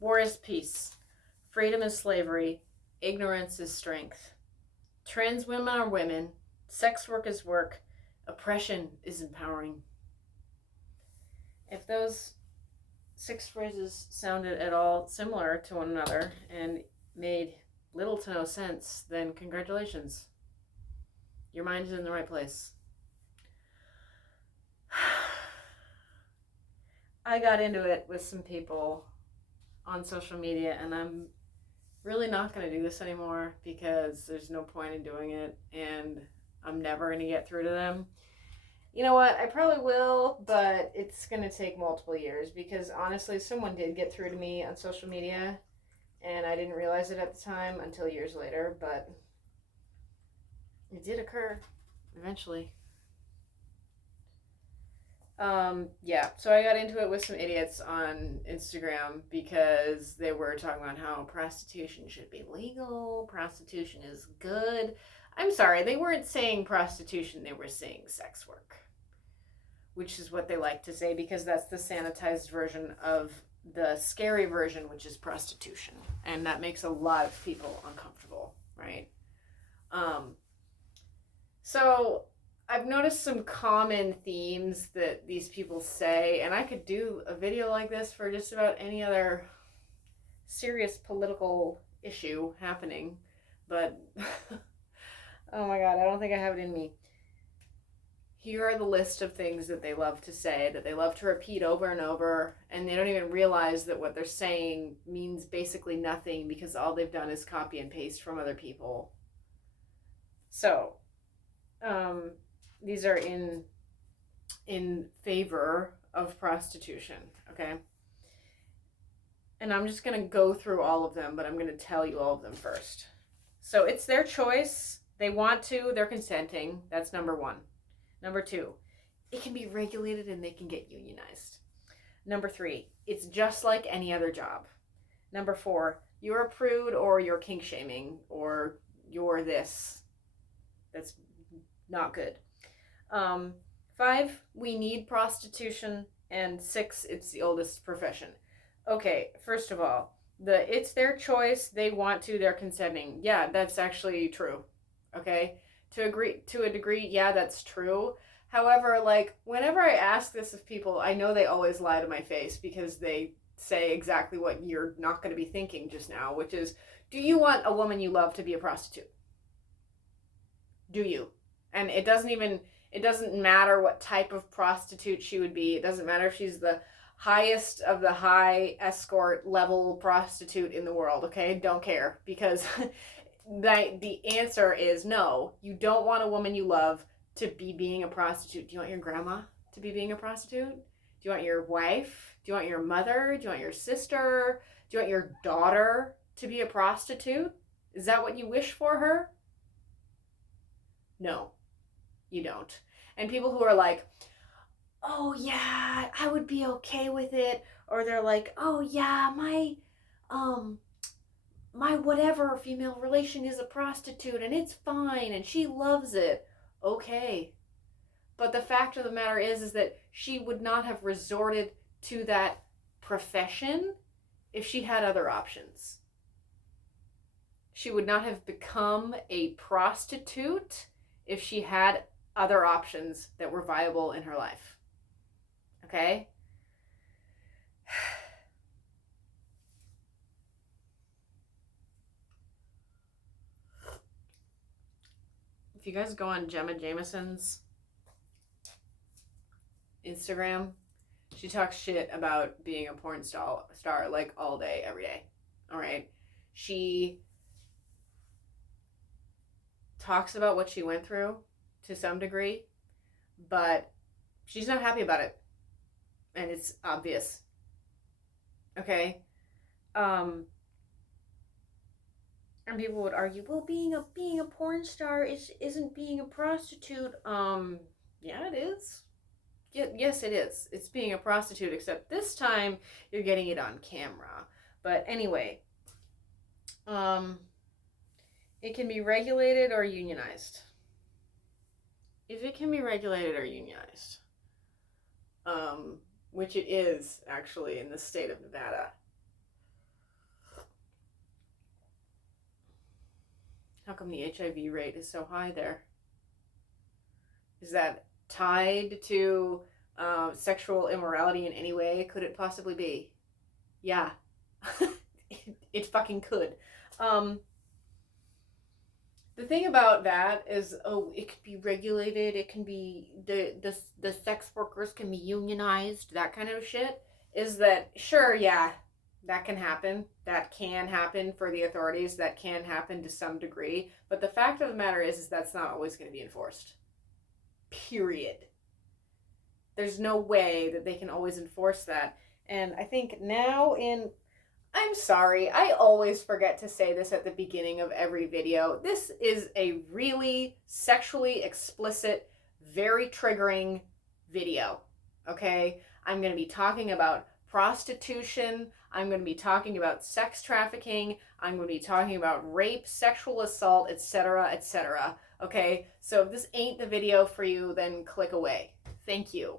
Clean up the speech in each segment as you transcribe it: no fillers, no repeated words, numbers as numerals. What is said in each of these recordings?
War is peace. Freedom is slavery. Ignorance is strength. Trans women are women. Sex work is work. Oppression is empowering. If those 6 phrases sounded at all similar to one another and made little to no sense, then congratulations. Your mind is in the right place. I got into it with some people on social media, and I'm really not going to do this anymore because there's no point in doing it, and I'm never going to get through to them. You know what? I probably will, but it's going to take multiple years because honestly, someone did get through to me on social media, and I didn't realize it at the time until years later, but it did occur eventually. Yeah, so I got into it with some idiots on Instagram because they were talking about how prostitution should be legal, prostitution is good. I'm sorry, they weren't saying prostitution, they were saying sex work, which is what they like to say because that's the sanitized version of the scary version, which is prostitution. And that makes a lot of people uncomfortable, right? So I've noticed some common themes that these people say, and I could do a video like this for just about any other serious political issue happening, but oh my god, I don't think I have it in me. Here are the list of things that they love to say, that they love to repeat over and over, and they don't even realize that what they're saying means basically nothing because all they've done is copy and paste from other people. So, these are in favor of prostitution, okay? And I'm just going to go through all of them, but I'm going to tell you all of them first. So it's their choice. They want to. They're consenting. That's number 1. Number 2, it can be regulated and they can get unionized. Number 3, it's just like any other job. Number 4, you're a prude or you're kink shaming or you're this. That's not good. 5, we need prostitution. And 6, it's the oldest profession. Okay, first of all, it's their choice. They want to. They're consenting. Yeah, that's actually true. Okay? To a degree, yeah, that's true. However, like, whenever I ask this of people, I know they always lie to my face because they say exactly what you're not going to be thinking just now, which is, do you want a woman you love to be a prostitute? Do you? And it doesn't matter what type of prostitute she would be. It doesn't matter if she's the highest of the high escort level prostitute in the world, okay? Don't care, because the answer is no. You don't want a woman you love to be being a prostitute. Do you want your grandma to be being a prostitute? Do you want your wife? Do you want your mother? Do you want your sister? Do you want your daughter to be a prostitute? Is that what you wish for her? No, you don't. And people who are like, oh yeah, I would be okay with it, or they're like, oh yeah, my whatever female relation is a prostitute and it's fine and she loves it. Okay. But the fact of the matter is that she would not have resorted to that profession if she had other options. She would not have become a prostitute if she had other options that were viable in her life. Okay? If you guys go on Gemma Jameson's Instagram, she talks shit about being a porn star like all day, every day. All right? She talks about what she went through to some degree, but she's not happy about it. And it's obvious. Okay? And people would argue, well, being a porn star isn't being a prostitute. Yeah, it is. Yes, it is. It's being a prostitute, except this time you're getting it on camera. But anyway, it can be regulated or unionized. If it can be regulated or unionized, which it is actually in the state of Nevada, How come the HIV rate is so high there? Is that tied to sexual immorality in any way? Could it possibly be? Yeah. it fucking could. The thing about that is, it could be regulated. It can be, the sex workers can be unionized, that kind of shit. Is that, sure, yeah, that can happen. That can happen for the authorities. That can happen to some degree. But the fact of the matter is that's not always going to be enforced. Period. There's no way that they can always enforce that. And I think now I'm sorry, I always forget to say this at the beginning of every video. This is a really sexually explicit, very triggering video, okay? I'm going to be talking about prostitution. I'm going to be talking about sex trafficking. I'm going to be talking about rape, sexual assault, etc., etc., okay? So if this ain't the video for you, then click away. Thank you.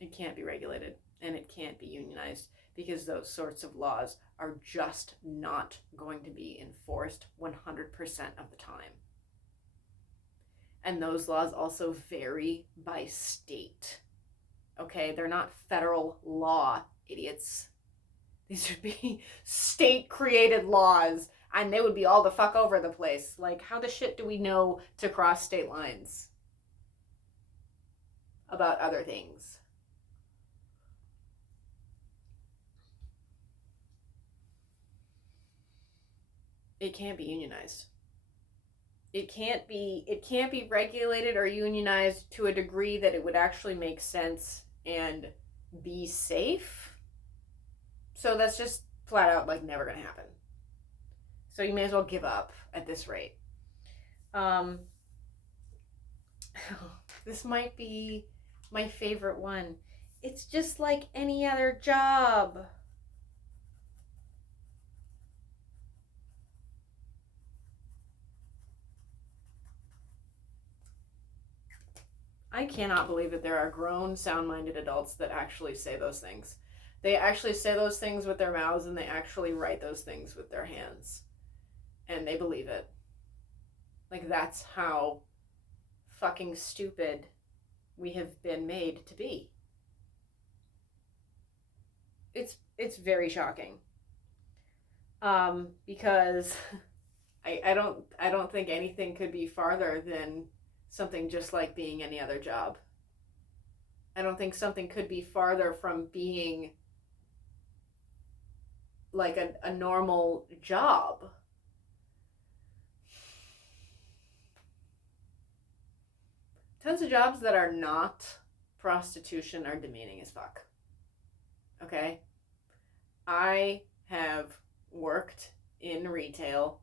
It can't be regulated and it can't be unionized because those sorts of laws are just not going to be enforced 100% of the time. And those laws also vary by state. Okay, they're not federal law, idiots. These would be state-created laws, and they would be all the fuck over the place. Like, how the shit do we know to cross state lines about other things? It can't be unionized. It can't be regulated or unionized to a degree that it would actually make sense and be safe. So that's just flat out like never gonna happen. So you may as well give up at this rate. This might be my favorite one. It's just like any other job. I cannot believe that there are grown, sound-minded adults that actually say those things. They actually say those things with their mouths and they actually write those things with their hands. And they believe it. Like, that's how fucking stupid we have been made to be. It's very shocking. Because I don't think anything could be farther than something just like being any other job. I don't think something could be farther from being like a normal job. Tons of jobs that are not prostitution are demeaning as fuck. Okay? I have worked in retail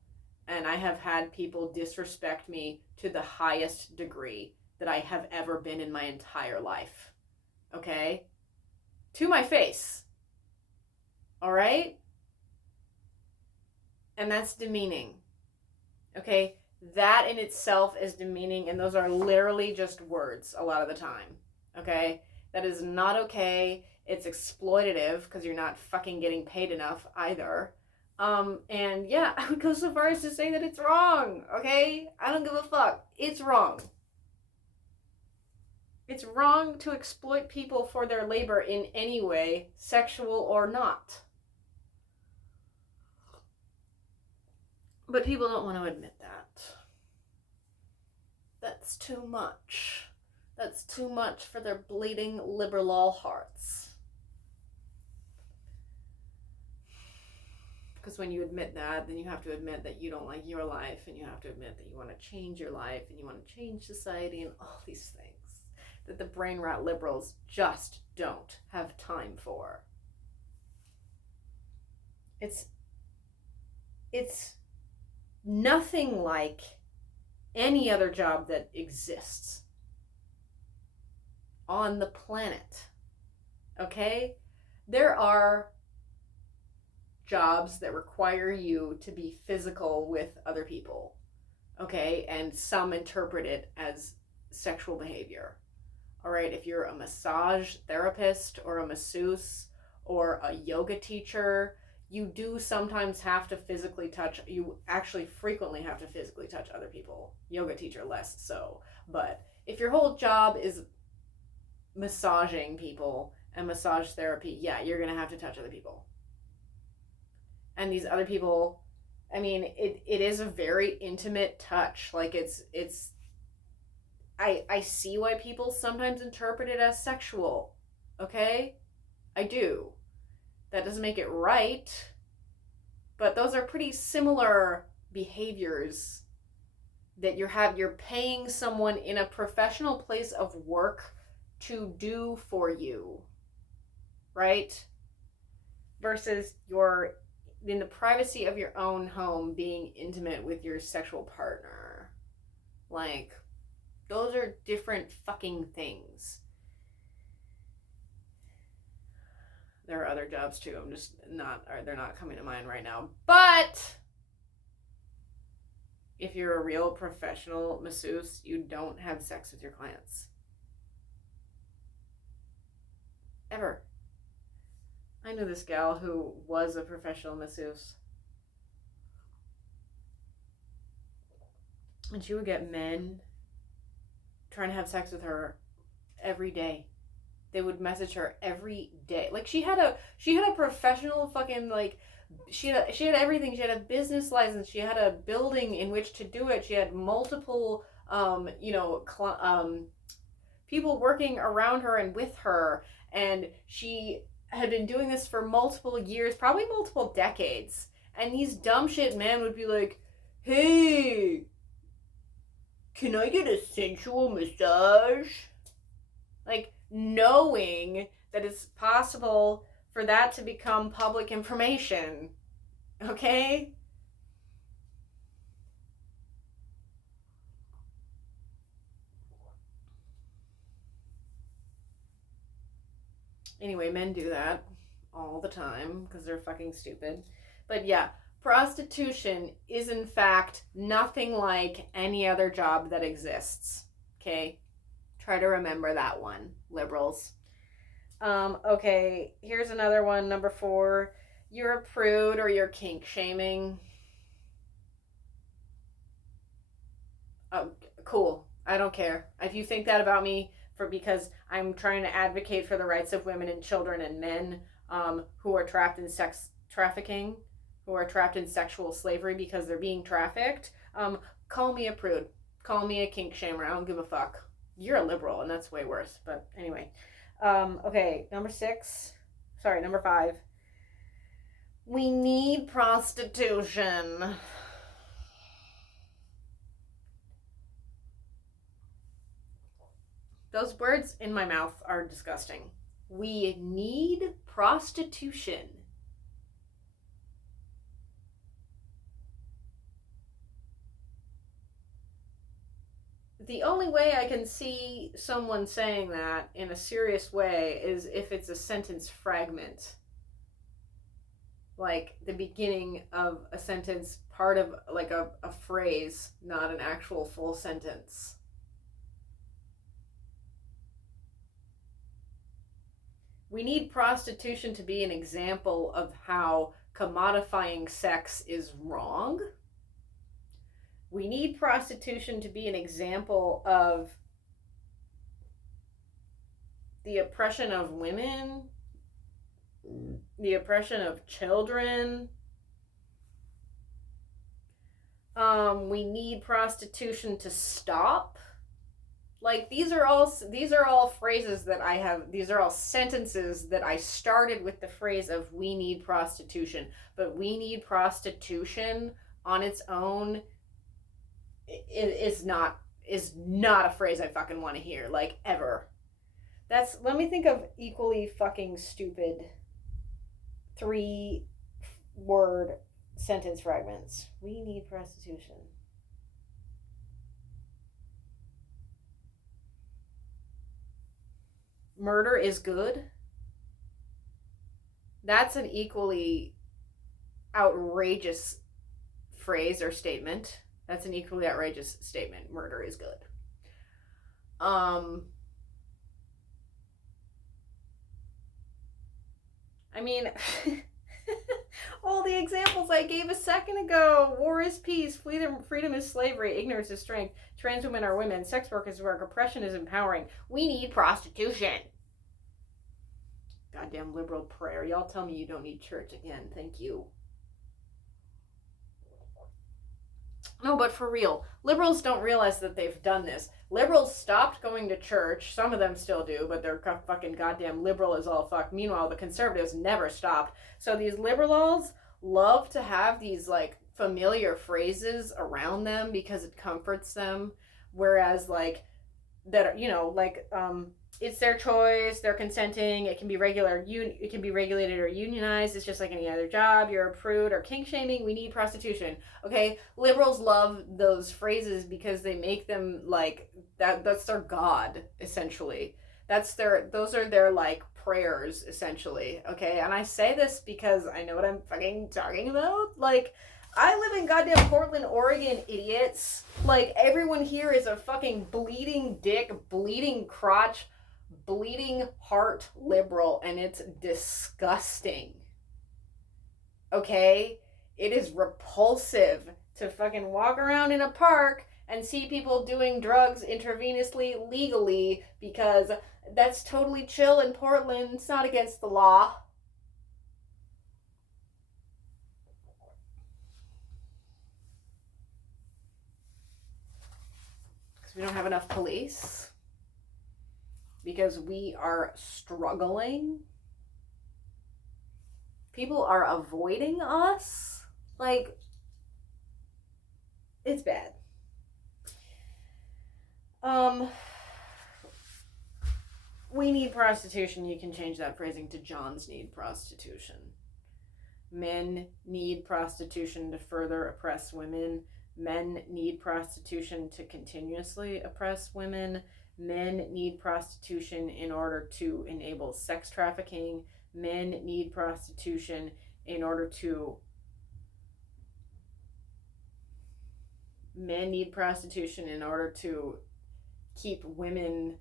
and I have had people disrespect me to the highest degree that I have ever been in my entire life. Okay? To my face. All right? And that's demeaning. Okay? That in itself is demeaning, and those are literally just words a lot of the time. Okay? That is not okay. It's exploitative because you're not fucking getting paid enough either. And yeah, I would go so far as to say that it's wrong, okay? I don't give a fuck. It's wrong. It's wrong to exploit people for their labor in any way, sexual or not. But people don't want to admit that. That's too much. That's too much for their bleeding liberal hearts. Because when you admit that, then you have to admit that you don't like your life, and you have to admit that you want to change your life, and you want to change society, and all these things that the brain rot liberals just don't have time for. It's nothing like any other job that exists on the planet. Okay? There are jobs that require you to be physical with other people, okay? And some interpret it as sexual behavior. All right, if you're a massage therapist or a masseuse or a yoga teacher, you do sometimes have to physically touch, you actually frequently have to physically touch other people. Yoga teacher less so. But if your whole job is massaging people and massage therapy, yeah, you're going to have to touch other people. And these other people, I mean, it is a very intimate touch. Like I see why people sometimes interpret it as sexual. Okay? I do. That doesn't make it right. But those are pretty similar behaviors that you're paying someone in a professional place of work to do for you. Right? Versus you're in the privacy of your own home being intimate with your sexual partner. Like, those are different fucking things. There are other jobs too. I'm just not, or they're not coming to mind right now. But if you're a real professional masseuse, you don't have sex with your clients. Ever. I knew this gal who was a professional masseuse. And she would get men trying to have sex with her every day. They would message her every day. Like she had a professional fucking, like, she had everything. She had a business license. She had a building in which to do it. She had multiple people working around her and with her, and she had been doing this for multiple years, probably multiple decades. And these dumb shit men would be like, "Hey, can I get a sensual massage?" Like, knowing that it's possible for that to become public information. Okay? Anyway, men do that all the time because they're fucking stupid. But yeah, prostitution is in fact nothing like any other job that exists. Okay? Try to remember that one, liberals. Okay, here's another one, number 4. You're a prude or you're kink shaming. Oh, cool. I don't care. If you think that about me, because I'm trying to advocate for the rights of women and children and men who are trapped in sex trafficking, who are trapped in sexual slavery because they're being trafficked, call me a prude. Call me a kink shamer. I don't give a fuck. You're a liberal, and that's way worse. But anyway. Okay, number 5. We need prostitution. Those words in my mouth are disgusting. We need prostitution. The only way I can see someone saying that in a serious way is if it's a sentence fragment. Like the beginning of a sentence, part of like a phrase, not an actual full sentence. We need prostitution to be an example of how commodifying sex is wrong. We need prostitution to be an example of the oppression of women, the oppression of children. We need prostitution to stop. Like, these are all phrases that I have, these are all sentences that I started with the phrase of we need prostitution. But we need prostitution on its own is not a phrase I fucking want to hear, like, ever. Let me think of equally fucking stupid 3-word sentence fragments. We need prostitution. Murder is good. That's an equally outrageous phrase or statement. That's an equally outrageous statement. Murder is good. I mean, all the examples I gave a second ago. War is peace, freedom is slavery, ignorance is strength, trans women are women, sex work is work, oppression is empowering. We need prostitution. Goddamn liberal prayer. Y'all tell me you don't need church again. Thank you. No, but for real, liberals don't realize that they've done this. Liberals stopped going to church. Some of them still do, but they're fucking goddamn liberal as all fuck. Meanwhile, the conservatives never stopped. So these liberals love to have these, like, familiar phrases around them because it comforts them. Whereas, like, that are, you know, like, it's their choice, they're consenting, it can be it can be regulated or unionized, it's just like any other job, you're a prude, or kink shaming, we need prostitution. Okay, liberals love those phrases because they make them like that's their god, essentially. Those are their like prayers, essentially. Okay, and I say this because I know what I'm fucking talking about. Like, I live in goddamn Portland, Oregon, idiots. Like, everyone here is a fucking bleeding dick, bleeding crotch, bleeding heart liberal, and it's disgusting. Okay? It is repulsive to fucking walk around in a park and see people doing drugs intravenously legally because that's totally chill in Portland. It's not against the law. We don't have enough police, because we are struggling. People are avoiding us. Like, it's bad. We need prostitution. You can change that phrasing to Johns need prostitution. Men need prostitution to further oppress women. Men need prostitution to continuously oppress women. Men need prostitution in order to enable sex trafficking. Men need prostitution in order to... Men need prostitution in order to keep women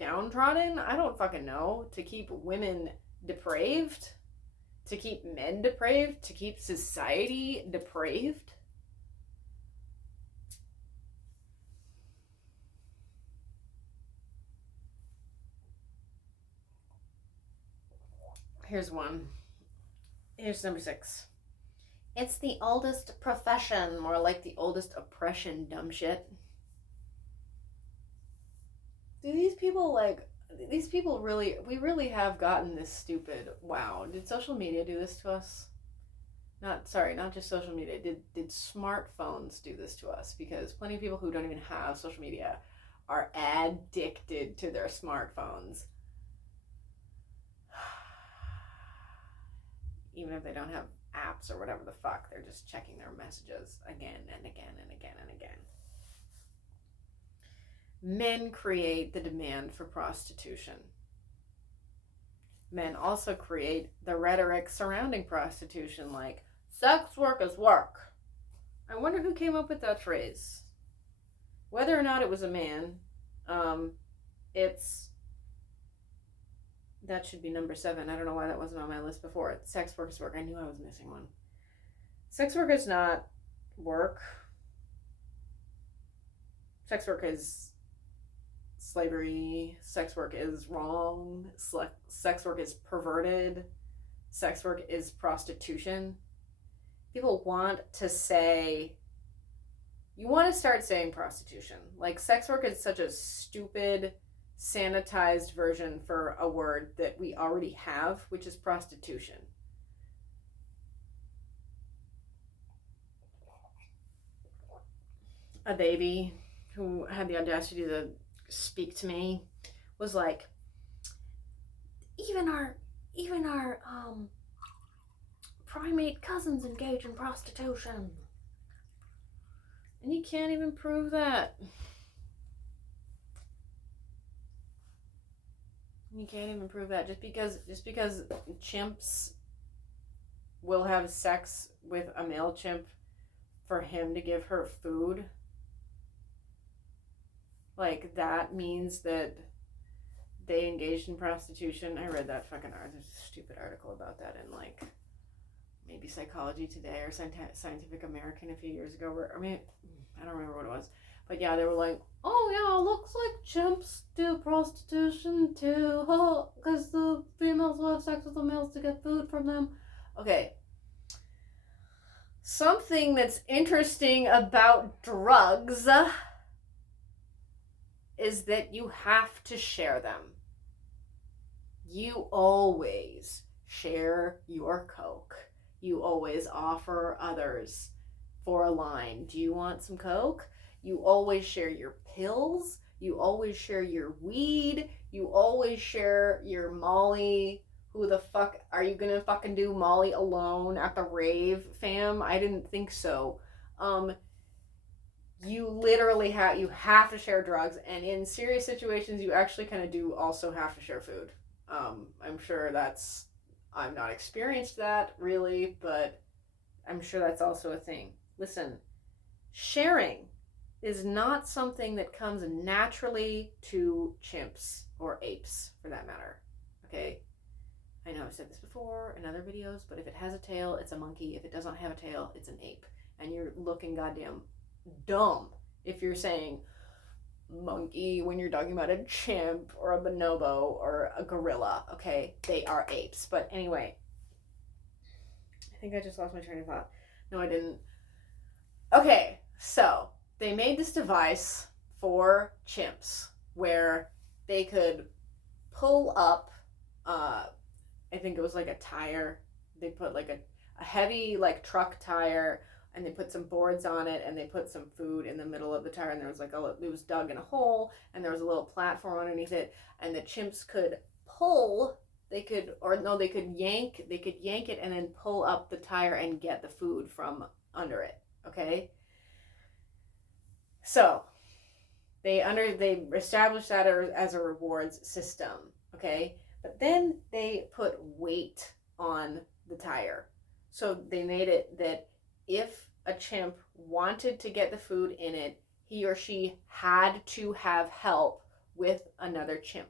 downtrodden? I don't fucking know. To keep women depraved? To keep men depraved? To keep society depraved? Here's one. Here's number 6. It's the oldest profession, more like the oldest oppression, dumb shit. Do these people really, we really have gotten this stupid. Wow. Did social media do this to us? Not just social media. Did smartphones do this to us? Because plenty of people who don't even have social media are addicted to their smartphones. Even if they don't have apps or whatever the fuck, they're just checking their messages again and again and again and again. Men create the demand for prostitution. Men also create the rhetoric surrounding prostitution, like, sex work is work. I wonder who came up with that phrase. Whether or not it was a man, that should be number 7. I don't know why that wasn't on my list before. Sex work is work. I knew I was missing one. Sex work is not work. Sex work is slavery. Sex work is wrong. Sex work is perverted. Sex work is prostitution. People want to say... You want to start saying prostitution. Like, sex work is such a stupid... sanitized version for a word that we already have, which is prostitution. A baby who had the audacity to speak to me was like, even our primate cousins engage in prostitution. And you can't even prove that. You can't even prove that. Just because chimps will have sex with a male chimp for him to give her food, like, that means that they engaged in prostitution. I read that fucking stupid article about that in, like, maybe Psychology Today or Scientific American a few years ago, where, I mean, I don't remember what it was, but yeah, they were like, oh yeah, looks like chimps do prostitution too, because the females will have sex with the males to get food from them. Okay. Something that's interesting about drugs is that you have to share them. You always share your Coke. You always offer others for a line. Do you want some Coke? You always share your pills. You always share your weed. You always share your Molly. Who the fuck are you gonna fucking do Molly alone at the rave, fam? I didn't think so. You literally have to share drugs, and in serious situations, you actually kind of do also have to share food. I'm sure I'm not experienced that really, but I'm sure that's also a thing. Listen, sharing is not something that comes naturally to chimps or apes, for that matter. Okay? I know I've said this before in other videos, but if it has a tail, it's a monkey. If it doesn't have a tail, it's an ape. And you're looking goddamn dumb if you're saying monkey when you're talking about a chimp or a bonobo or a gorilla. Okay? They are apes. But anyway, I think I just lost my train of thought. No, I didn't. Okay, so they made this device for chimps where they could pull up, I think it was like a tire. They put like a heavy like truck tire, and they put some boards on it, and they put some food in the middle of the tire, and there was like it was dug in a hole, and there was a little platform underneath it, and the chimps could pull. They could yank it and then pull up the tire and get the food from under it. Okay. So they established that as a rewards system. Okay. But then they put weight on the tire. So they made it that if a chimp wanted to get the food in it, he or she had to have help with another chimp.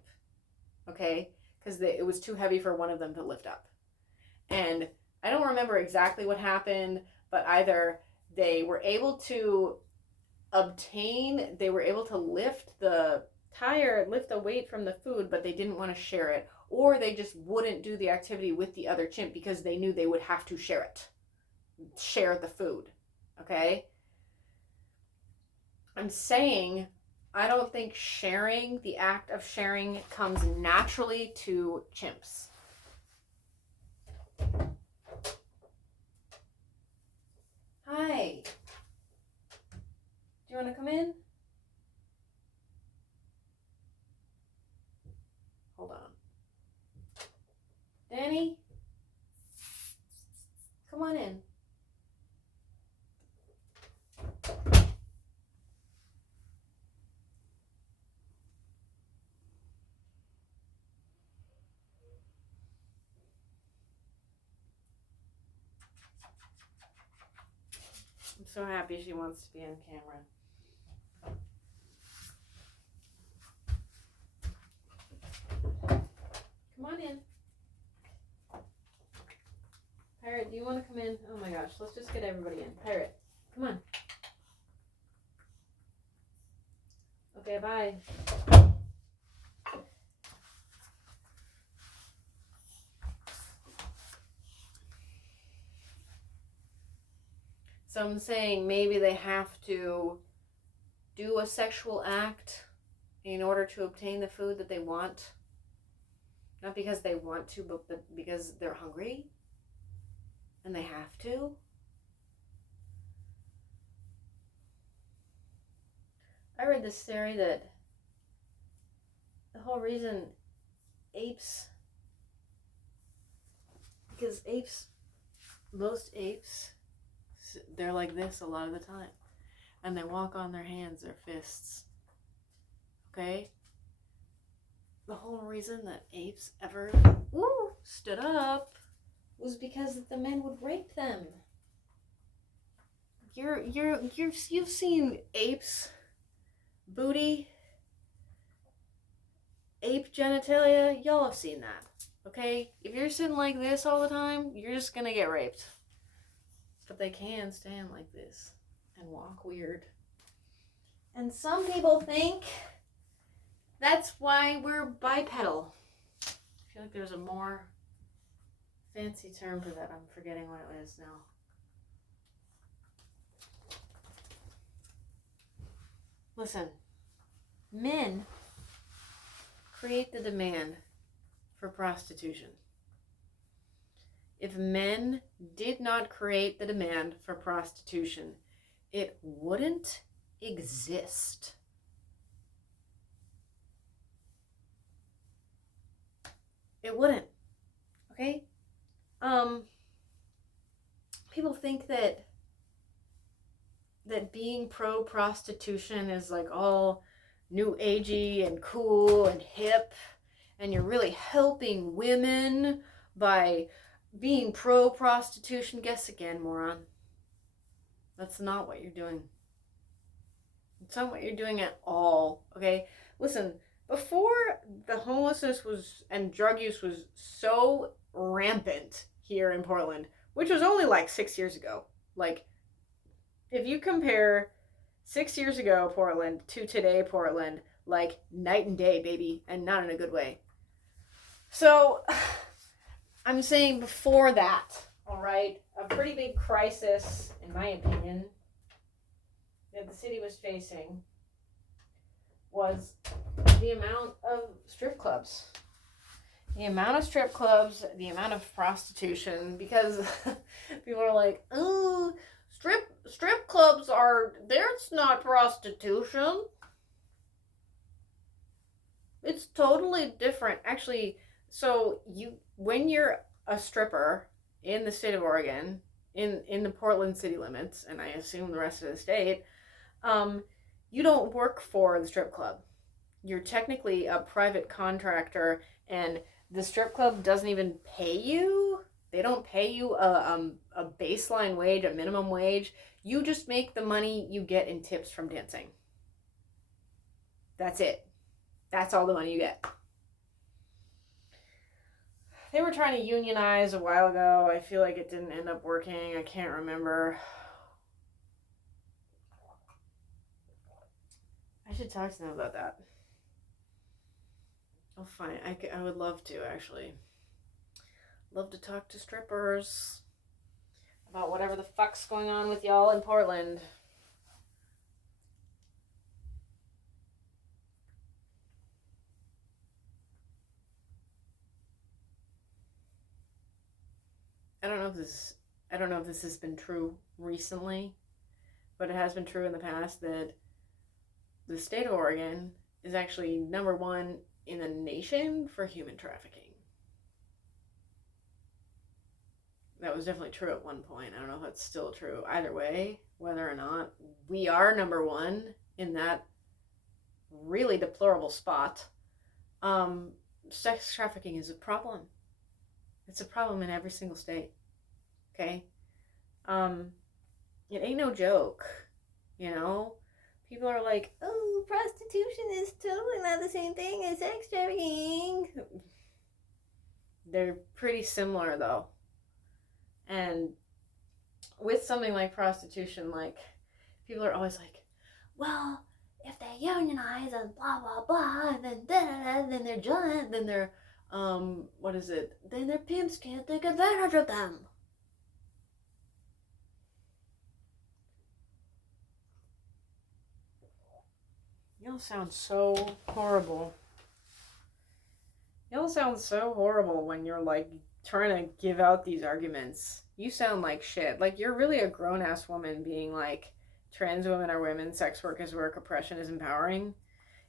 Okay? Because it was too heavy for one of them to lift up. And I don't remember exactly what happened, but either they were able to lift the tire, lift the weight from the food, but they didn't want to share it, or they just wouldn't do the activity with the other chimp because they knew they would have to share the food. Okay? I'm saying I don't think the act of sharing comes naturally to chimps. Hi. Do you want to come in? Hold on. Danny? Come on in. I'm so happy she wants to be on camera. Come on in. Pirate, do you want to come in? Oh my gosh, let's just get everybody in. Pirate, come on. Okay, bye. So I'm saying maybe they have to do a sexual act in order to obtain the food that they want. Not because they want to, but because they're hungry and they have to. I read this theory that the whole reason most apes, they're like this a lot of the time. And they walk on their hands, their fists. Okay? The whole reason that apes ever stood up was because the men would rape them. You've seen apes booty, ape genitalia. Y'all have seen that. Okay? If you're sitting like this all the time, you're just gonna get raped. But they can stand like this and walk weird. And some people think that's why we're bipedal. I feel like there's a more fancy term for that. I'm forgetting what it is now. Listen, men create the demand for prostitution. If men did not create the demand for prostitution, it wouldn't exist. It wouldn't. Okay? People think that being pro-prostitution is like all new agey and cool and hip, and you're really helping women by being pro-prostitution. Guess again, moron. That's not what you're doing. It's not what you're doing at all, okay? Listen, before the homelessness and drug use was so rampant here in Portland, which was only like 6 years ago. Like, if you compare 6 years ago Portland to today Portland, like night and day, baby, and not in a good way. So, I'm saying before that, all right, a pretty big crisis, in my opinion, that the city was facing was the amount of strip clubs. The amount of strip clubs, the amount of prostitution, because people are like, oh, strip clubs there's not prostitution. It's totally different. Actually, so when you're a stripper in the state of Oregon, in the Portland city limits, and I assume the rest of the state, you don't work for the strip club. You're technically a private contractor, and the strip club doesn't even pay you. They don't pay you a baseline wage, a minimum wage. You just make the money you get in tips from dancing. That's it. That's all the money you get. They were trying to unionize a while ago. I feel like it didn't end up working. I can't remember. I should talk to them about that. Oh, fine. I would love to, actually. Love to talk to strippers about whatever the fuck's going on with y'all in Portland. I don't know if this has been true recently, but it has been true in the past that the state of Oregon is actually number one in the nation for human trafficking. That was definitely true at one point. I don't know if that's still true. Either way, whether or not, we are number one in that really deplorable spot. Sex trafficking is a problem. It's a problem in every single state. Okay? It ain't no joke. You know? People are like, oh, prostitution is totally not the same thing as sex trafficking. They're pretty similar, though. And with something like prostitution, like, people are always like, well, if they unionize and blah, blah, blah, and then then they're giant, then they're, then their pimps can't take advantage of them. Y'all sound so horrible. Y'all sound so horrible when you're, like, trying to give out these arguments. You sound like shit. Like, you're really a grown-ass woman being like, trans women are women, sex work is work, oppression is empowering.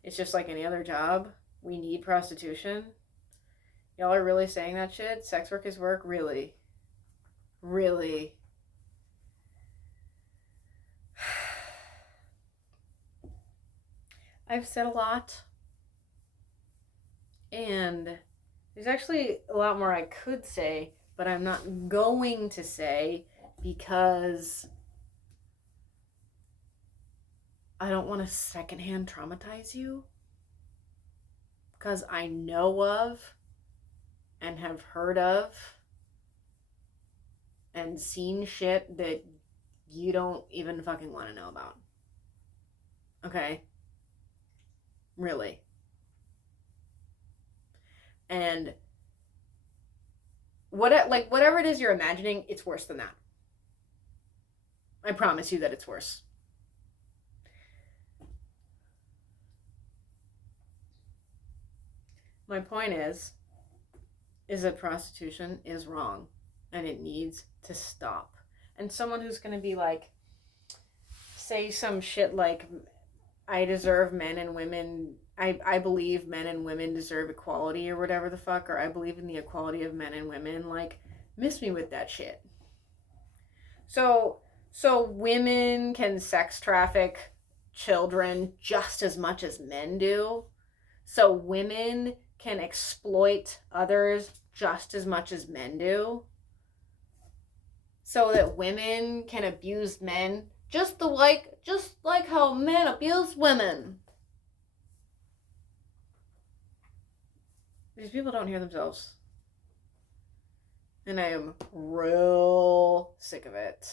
It's just like any other job. We need prostitution. Y'all are really saying that shit? Sex work is work? Really? Really? I've said a lot. And there's actually a lot more I could say, but I'm not going to say because I don't want to secondhand traumatize you. Because I know of and have heard of and seen shit that you don't even fucking want to know about. Okay? Really. And whatever it is you're imagining, it's worse than that. I promise you that it's worse. My point is that prostitution is wrong and it needs to stop. And someone who's going to be like, say some shit like, I deserve men and women, I believe men and women deserve equality or whatever the fuck, or I believe in the equality of men and women, like, miss me with that shit. So women can sex traffic children just as much as men do. So women can exploit others just as much as men do. So that women can abuse men just like how men abuse women. These people don't hear themselves. And I am real sick of it.